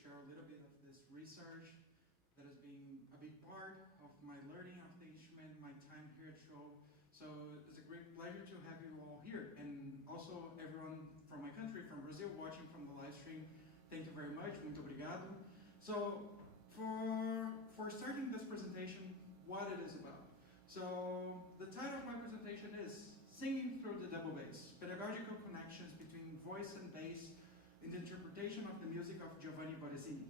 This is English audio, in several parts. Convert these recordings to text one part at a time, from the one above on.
share a little bit of this research that has been a big part of my learning of the instrument, my time here at show. So it's a great pleasure to have you all here, and also everyone from my country, from Brazil, watching from the live stream. Thank you very much. Muito obrigado. So for starting this presentation, what it is about. So the title of my presentation is Singing Through the Double Bass, Pedagogical Connections Between Voice and Bass in the Interpretation of the Music of Giovanni Boresini.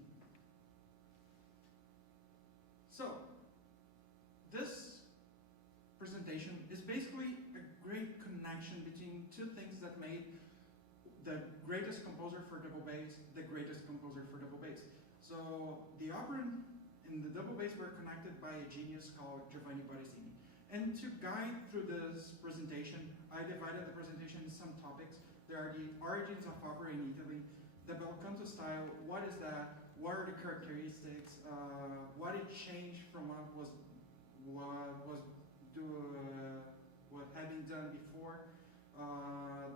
So, this presentation is basically a great connection between two things that made the greatest composer for double bass the greatest composer for double bass. So, the opera and the double bass were connected by a genius called Giovanni Boresini. And to guide through this presentation, I divided the presentation into some topics. There are the origins of opera in Italy, the bel canto style, what is that, what are the characteristics, what it changed from what had been done before,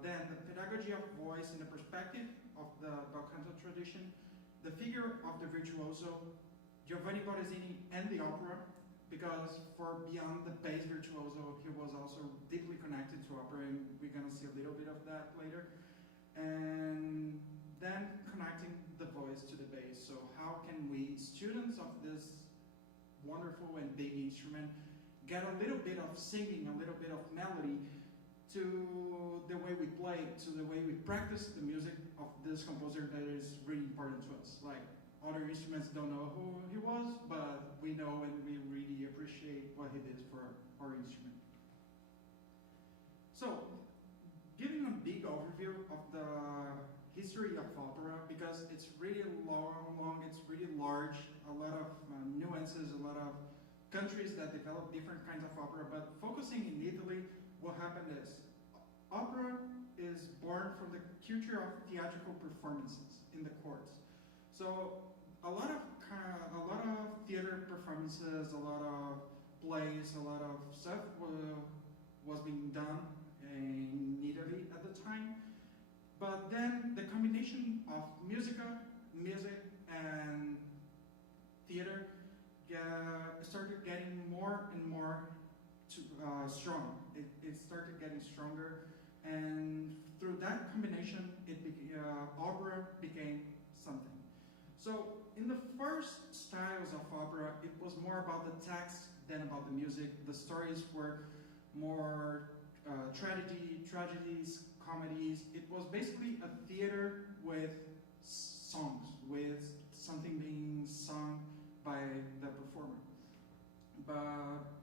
then the pedagogy of voice in the perspective of the bel canto tradition, the figure of the virtuoso, Giovanni Boresini and the opera, because for beyond the bass virtuoso, he was also deeply connected to opera, and we're going to see a little bit of that later. And then connecting the voice to the bass. So how can we, students of this wonderful and big instrument, get a little bit of singing, a little bit of melody to the way we play, to the way we practice the music of this composer that is really important to us. Like, other instruments don't know who he was, but we know and we really appreciate what he did for our instrument. So, giving a big overview of the history of opera, because it's really long, it's really large, a lot of nuances, a lot of countries that develop different kinds of opera, but focusing in Italy, what happened is, opera is born from the culture of theatrical performances in the courts. So a lot of theater performances, a lot of plays, a lot of stuff was being done in Italy at the time. But then the combination of music and theater started getting more and more strong. It started getting stronger, and through that combination, opera became something. So in the first styles of opera, it was more about the text than about the music. The stories were more tragedies, comedies. It was basically a theater with songs, with something being sung by the performer. But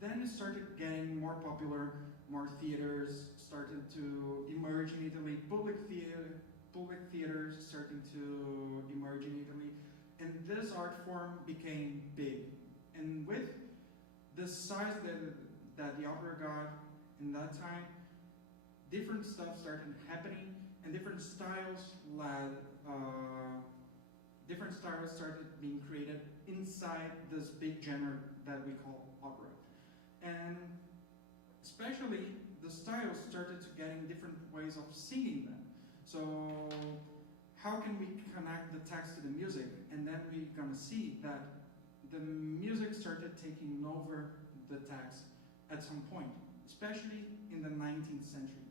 then it started getting more popular, more theaters started to emerge in Italy, public theaters starting to emerge in Italy, and this art form became big. And with the size that the opera got in that time, different stuff started happening, and different styles started being created inside this big genre that we call opera. And especially the styles started to getting different ways of singing them. So how can we connect the text to the music? And then we're gonna see that the music started taking over the text at some point, especially in the 19th century.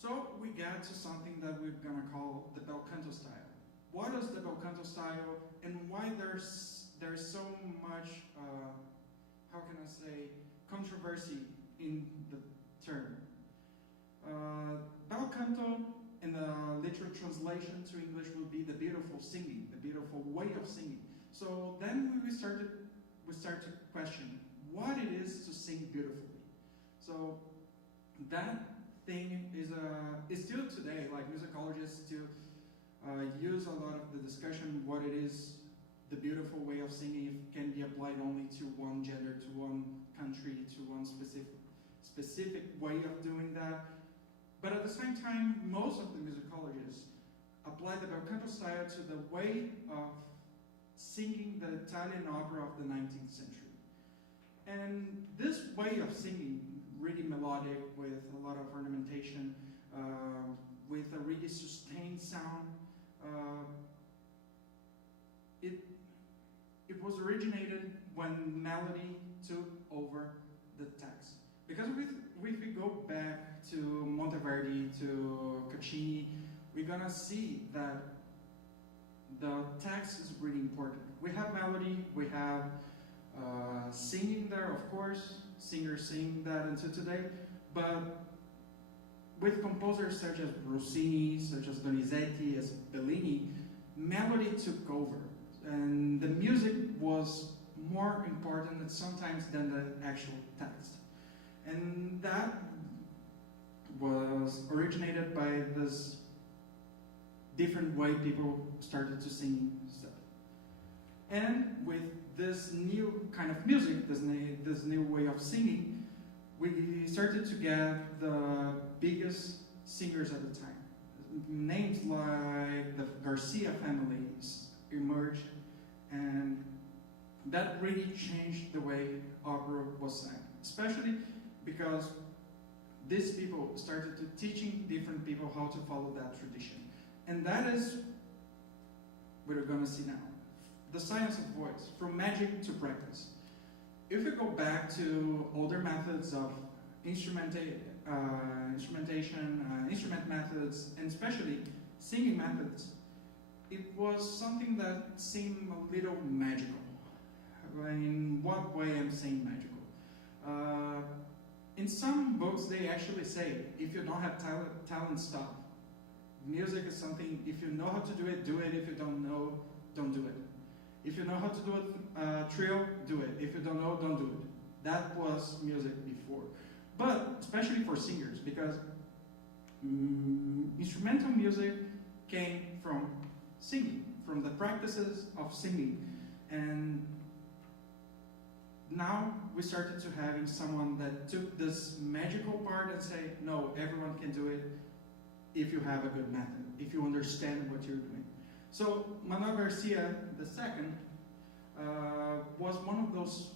So we get to something that we're gonna call the bel canto style. What is the bel canto style, and why there's so much, how can I say, controversy in the term? Bel canto, in the literal translation to English, would be the beautiful singing, the beautiful way of singing. So then we start to question what it is to sing beautifully. So that thing is still today, like musicologists still use a lot of the discussion what it is, the beautiful way of singing, if it can be applied only to one gender, to one country, to one specific way of doing that. But at the same time, most of the musicologists apply the bel canto style to the way of singing the Italian opera of the 19th century. And this way of singing, really melodic, with a lot of ornamentation, with a really sustained sound, Uh, it it was originated when melody took over the text. Because if we go back to Monteverdi, to Caccini, we're gonna see that the text is really important. We have melody, we have singing there, of course, singers sing that until today, but with composers such as Rossini, such as Donizetti, as Bellini, melody took over, and the music was more important sometimes than the actual text. And that was originated by this different way people started to sing stuff. And with this new kind of music, this new way of singing, we started to get the biggest singers at the time. Names like the Garcia families emerged, and that really changed the way opera was sang, especially because these people started to teaching different people how to follow that tradition. And that is what we're going to see now. The science of voice, from magic to practice. If we go back to older methods of instrumentation, instrument methods, and especially singing methods, it was something that seemed a little magical. In what way I'm saying magical? In some books, they actually say, if you don't have talent, stop. Music is something, if you know how to do it, do it. If you don't know, don't do it. If you know how to do it, trio, do it. If you don't know, don't do it. That was music before. But, especially for singers, because instrumental music came from singing, from the practices of singing. And now we started to having someone that took this magical part and say, no, everyone can do it if you have a good method, if you understand what you're doing. So Manuel Garcia II was one of those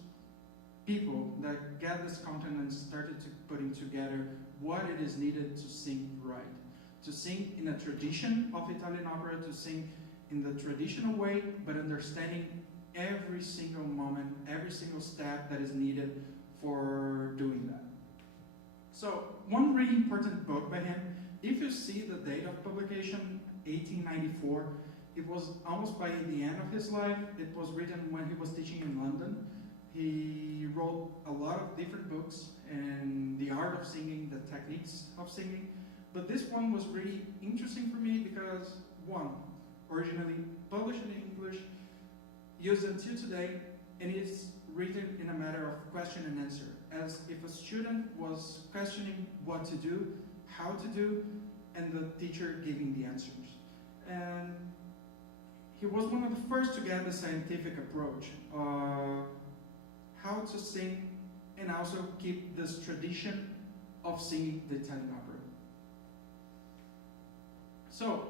people that got this content and started to putting together what it is needed to sing right. To sing in a tradition of Italian opera, to sing in the traditional way, but understanding every single moment, every single step that is needed for doing that. So, one really important book by him, if you see the date of publication, 1894, it was almost by the end of his life. It was written when he was teaching in London. He wrote a lot of different books in the art of singing, the techniques of singing. But this one was really interesting for me because, one, originally published in English, used until today, and it's written in a matter of question and answer, as if a student was questioning what to do, how to do, and the teacher giving the answers. And he was one of the first to get the scientific approach, how to sing and also keep this tradition of singing the Italian opera. So,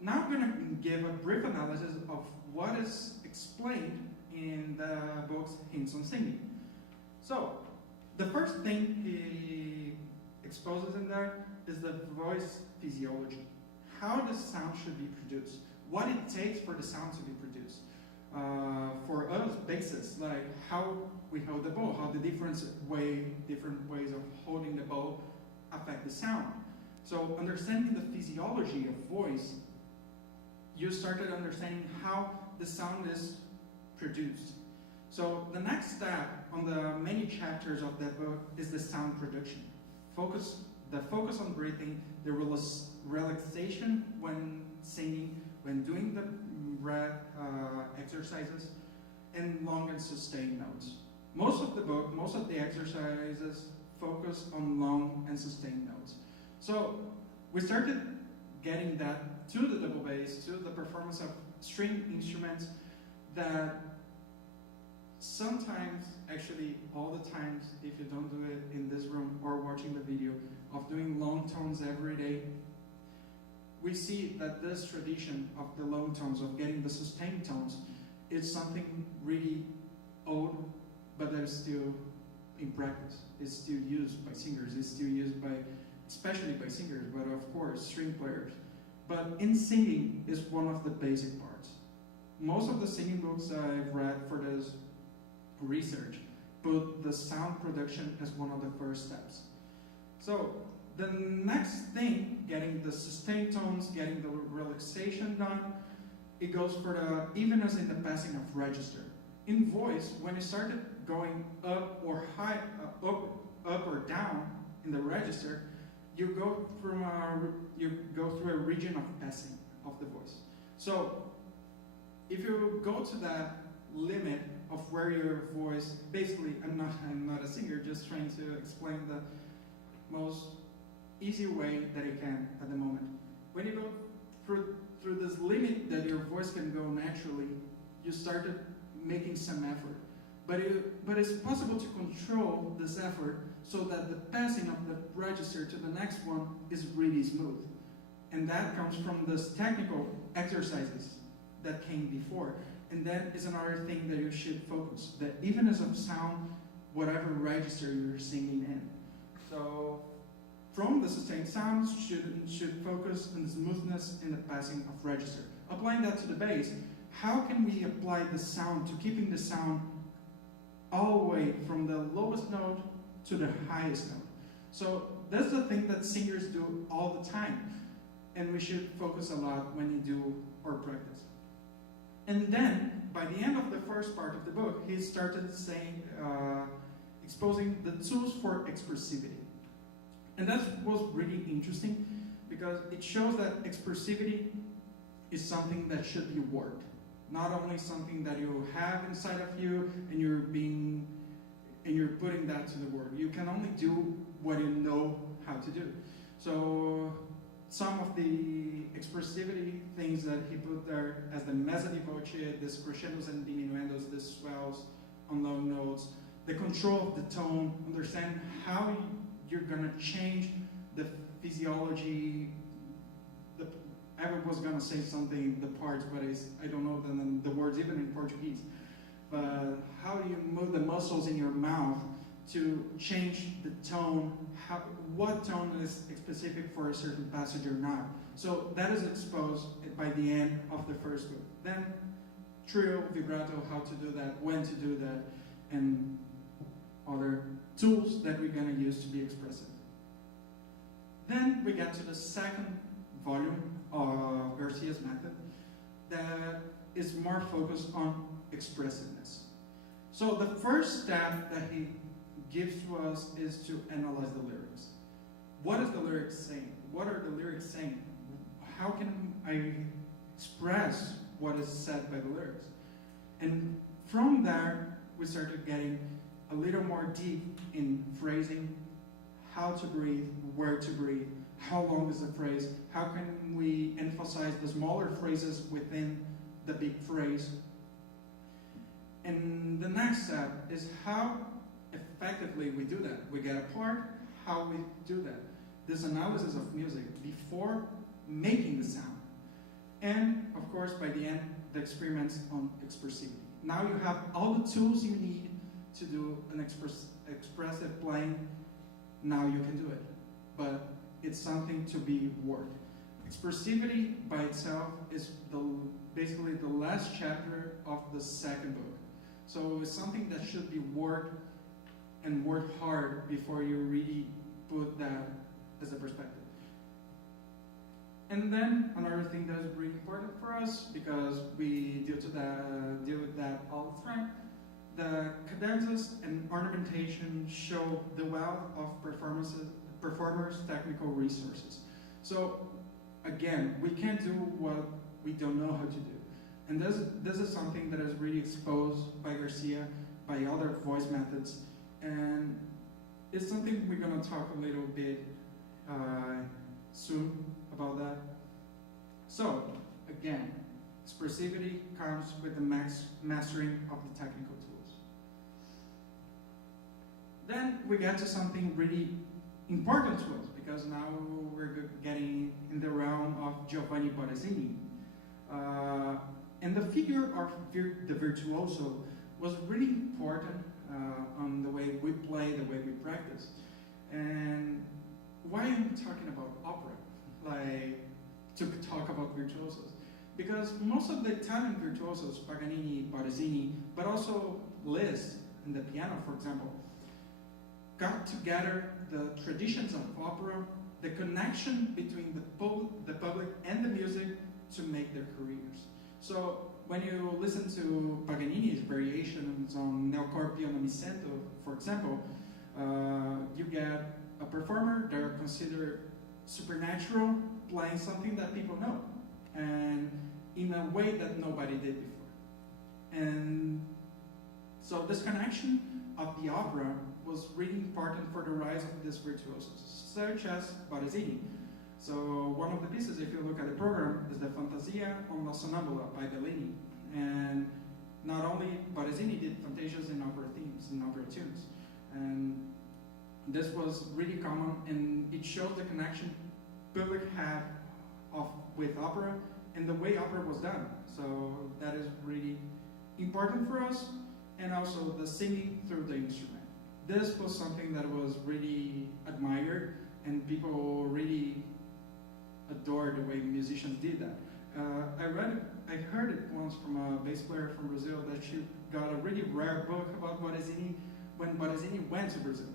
now I'm going to give a brief analysis of what is explained in the book's Hints on Singing. So, the first thing he exposes in there is the voice physiology. How the sound should be produced. What it takes for the sound to be produced. For us, bassists, like how we hold the bow, how the different ways of holding the bow affect the sound. So, understanding the physiology of voice, you started understanding how the sound is produced. So the next step on the many chapters of that book is the sound production. The focus on breathing, the relaxation when singing, when doing the breath exercises, and long and sustained notes. Most of the book, most of the exercises focus on long and sustained notes. So we started getting that to the double bass, to the performance of string instruments that sometimes, actually all the times, if you don't do it in this room or watching the video, of doing long tones every day, we see that this tradition of the long tones, of getting the sustained tones, is something really old, but that is still in practice. It's still used by singers, it's still used by, especially by singers, but of course, string players. but in singing is one of the basic parts. Most of the singing books I've read for this research put the sound production as one of the first steps. So the next thing, getting the sustained tones, getting the relaxation done, it goes for the evenness in the passing of register. In voice, when you started going up or high, up or down in the register, you go through a region of passing of the voice. So if you go to that limit of where your voice, basically, I'm not a singer, just trying to explain the most easy way that I can at the moment. When you go through this limit that your voice can go naturally, you started making some effort. But it's possible to control this effort so that the passing of the register to the next one is really smooth. And that comes from this technical exercises that came before. And that is another thing that you should focus, the evenness of sound, whatever register you're singing in. So from the sustained sounds should focus on the smoothness in the passing of register. Applying that to the bass, how can we apply the sound to keeping the sound all the way from the lowest note to the highest note? So that's the thing that singers do all the time, and we should focus a lot when you do our practice. And then, by the end of the first part of the book, he started saying, exposing the tools for expressivity. And that was really interesting because it shows that expressivity is something that should be worked. Not only something that you have inside of you and you're putting that to the world. You can only do what you know how to do. So some of the expressivity things that he put there as the mezza di voce, the crescendos and diminuendos, the swells on long notes, the control of the tone, understand how you're gonna change the physiology. I was gonna say something, the parts, but I don't know the words even in Portuguese. But how do you move the muscles in your mouth to change the tone? What tone is specific for a certain passage or not? So that is exposed by the end of the first book. Then trio, vibrato, how to do that, when to do that, and other tools that we're gonna use to be expressive. Then we get to the second volume of Garcia's method that is more focused on expressiveness. So the first step that he gives to us is to analyze the lyrics. What is the lyrics saying? What are the lyrics saying? How can I express what is said by the lyrics? And from there, we started getting a little more deep in phrasing, how to breathe, where to breathe, how long is the phrase, how can we emphasize the smaller phrases within the big phrase. And the next step is how effectively we do that. We get a part, how we do that. This analysis of music before making the sound. And of course, by the end, the experiments on expressivity. Now you have all the tools you need to do an expressive playing. Now you can do it. But it's something to be worked. Expressivity by itself is basically the last chapter of the second book. So it's something that should be worked and worked hard before you really put that as a perspective. And then another thing that is really important for us, because we deal with that all the time, the cadenzas and ornamentation show the wealth of performers' technical resources. So again, we can't do what we don't know how to do. And this is something that is really exposed by Garcia, by other voice methods, and it's something we're gonna talk a little bit soon about that. So again, expressivity comes with the mastering of the technical tools. Then we get to something really important to us, because now we're getting in the realm of Giovanni Borazzini. And the figure of the virtuoso was really important on the way we play, the way we practice. And why am I talking about opera? Like, to talk about virtuosos. Because most of the Italian virtuosos, Paganini, Bottesini, but also Liszt in the piano, for example, got together the traditions of opera, the connection between the public and the music to make their careers. So when you listen to Paganini's variations on Nel Corpio non mi sento, for example, you get a performer that are considered supernatural, playing something that people know, and in a way that nobody did before. And so this connection of the opera was really important for the rise of these virtuosos, such as Bottesini. So one of the pieces, if you look at the program, is the Fantasia on la Sonnambula by Bellini. And not only Bottesini did fantasias in opera themes, in opera tunes. And this was really common, and it shows the connection public had with opera and the way opera was done. So that is really important for us, and also the singing through the instrument. This was something that was really admired, and people really adored the way musicians did that. I heard it once from a bass player from Brazil that she got a really rare book about Bottesini when Bottesini went to Brazil.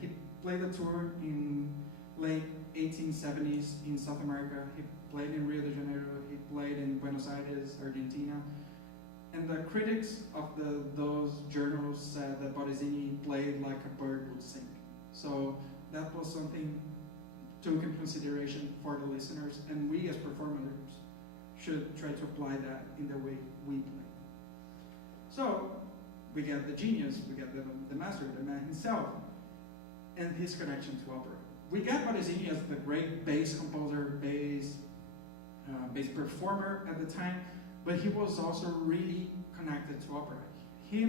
He played a tour in late 1870s in South America. He played in Rio de Janeiro. He played in Buenos Aires, Argentina. And the critics of those journals said that Bottesini played like a bird would sing. So that was something took in consideration for the listeners, and we as performers should try to apply that in the way we play. So we get the genius, we get the master, the man himself, and his connection to opera. We get Bottesini as the great bass composer, bass performer at the time, but he was also really connected to opera. He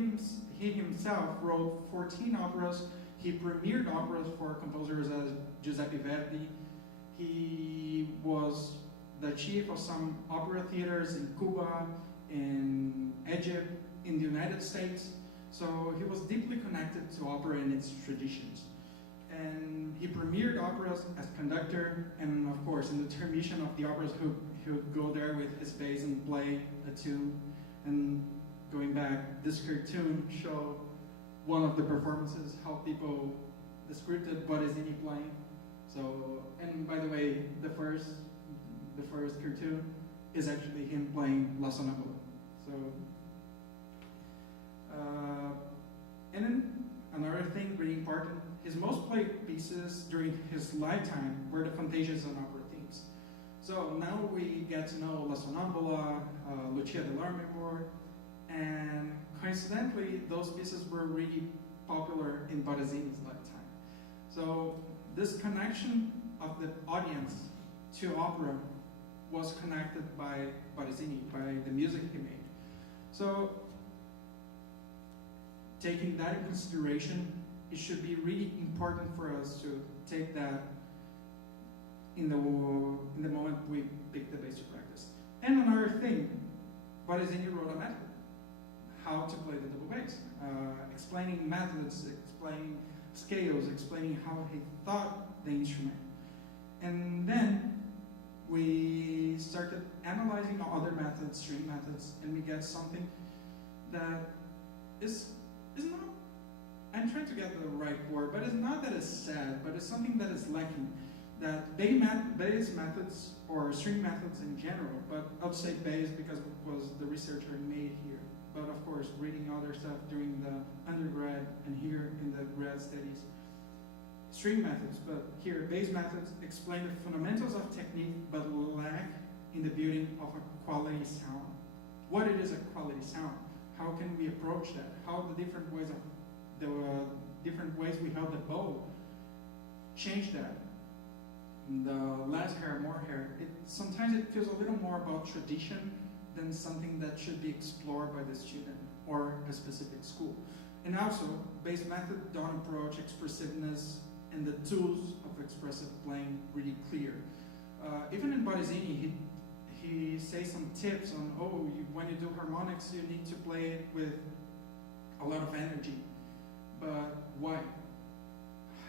himself wrote 14 operas. He premiered operas for composers as Giuseppe Verdi. He was the chief of some opera theaters in Cuba, in Egypt, in the United States. So he was deeply connected to opera and its traditions. And he premiered operas as conductor, and of course, in the intermission of the operas, he would go there with his bass and play a tune. And going back, this cartoon showed one of the performances, how people described Bottesini playing. So, and by the way, the first cartoon is actually him playing La Sonnambula. So, and then another thing really important, his most played pieces during his lifetime were the fantasias and opera themes. So now we get to know La Sonnambula, Lucia dell'Armemor, and coincidentally, those pieces were really popular in Bottesini's lifetime. So this connection of the audience to opera was connected by Bottesini, by the music he made. So taking that in consideration, it should be really important for us to take that in the moment we pick the bass to practice. And another thing, Bottesini wrote a method, how to play the double bass, explaining methods, explaining scales, explaining how he thought the instrument. And then we started analyzing other methods, string methods, and we get something that is not, I'm trying to get the right word, but it's not that it's sad, but it's something that is lacking. That bass methods, or string methods in general, but I'll say bass because it was the research I made here. But of course, reading other stuff during the undergrad and here in the grad studies. String methods, but here, bass methods explain the fundamentals of technique, but lack in the building of a quality sound. What it is a quality sound? How can we approach that? How the different ways we held the bow change that? The less hair, more hair. Sometimes it feels a little more about tradition than something that should be explored by the student or a specific school. And also, bass method don't approach expressiveness and the tools of expressive playing really clear. Even in Bottesini, he says some tips on, when you do harmonics, you need to play it with a lot of energy. But why?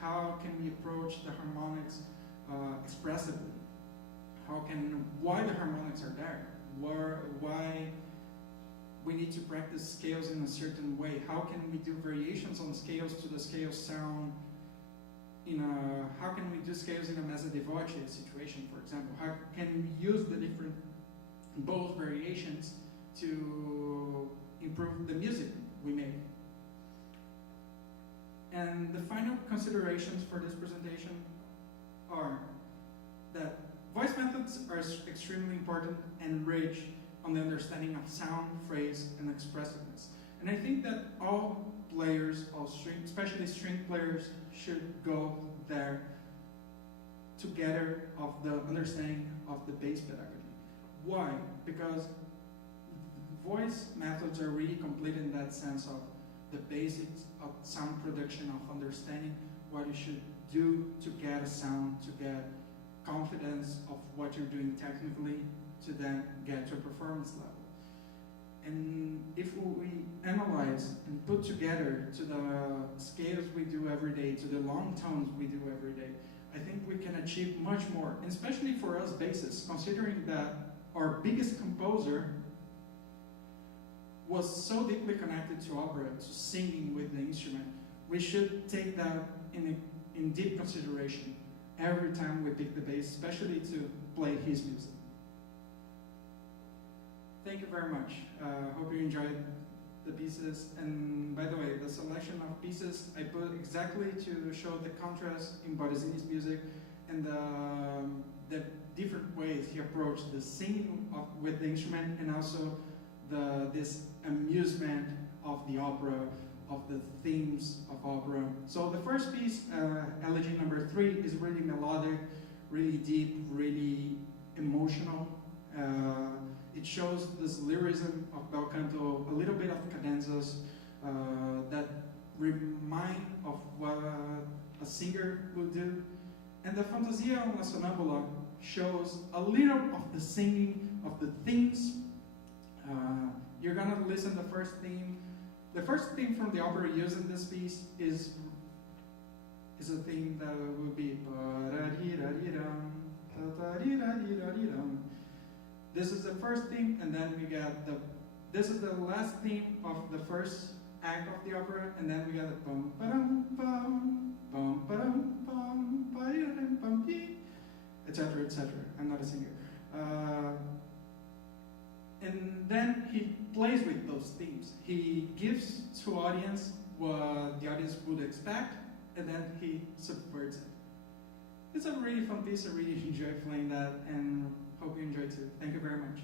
How can we approach the harmonics expressively? why the harmonics are there, why we need to practice scales in a certain way, how can we do variations on scales to the scale sound, how can we do scales in a mezza di voce situation, for example, how can we use the different bow variations to improve the music we make. And the final considerations for this presentation are that voice methods are extremely important and rich on the understanding of sound, phrase, and expressiveness. And I think that all players, especially string players, should go there together of the understanding of the bass pedagogy. Why? Because voice methods are really complete in that sense of the basics of sound production, of understanding what you should do to get a sound, to get confidence of what you're doing technically, to then get to a performance level. And if we analyze and put together to the scales we do every day, to the long tones we do every day, I think we can achieve much more, and especially for us bassists, considering that our biggest composer was so deeply connected to opera, to singing with the instrument. We should take that in deep consideration every time we pick the bass, especially to play his music. Thank you very much. Hope you enjoyed the pieces. And by the way, the selection of pieces I put exactly to show the contrast in Bottesini's music and the different ways he approached the singing with the instrument, and also this amusement of the opera, of the themes of opera. So the first piece, Elegy number 3, is really melodic, really deep, really emotional. It shows this lyricism of bel canto, a little bit of cadenzas that remind of what a singer would do. And the Fantasia una Sonambula shows a little of the singing, of the themes. You're gonna listen to the first theme. The first theme from the opera used in this piece is a theme that will be this is the first theme, and then we get this is the last theme of the first act of the opera, and then we got the bum ba-dum bum bum ba-dum bum ba-dum bum etc. etc. I'm not a singer. And then he plays with those themes. He gives to audience what the audience would expect, and then he subverts it. It's a really fun piece. I really enjoy playing that, and hope you enjoy too. Thank you very much.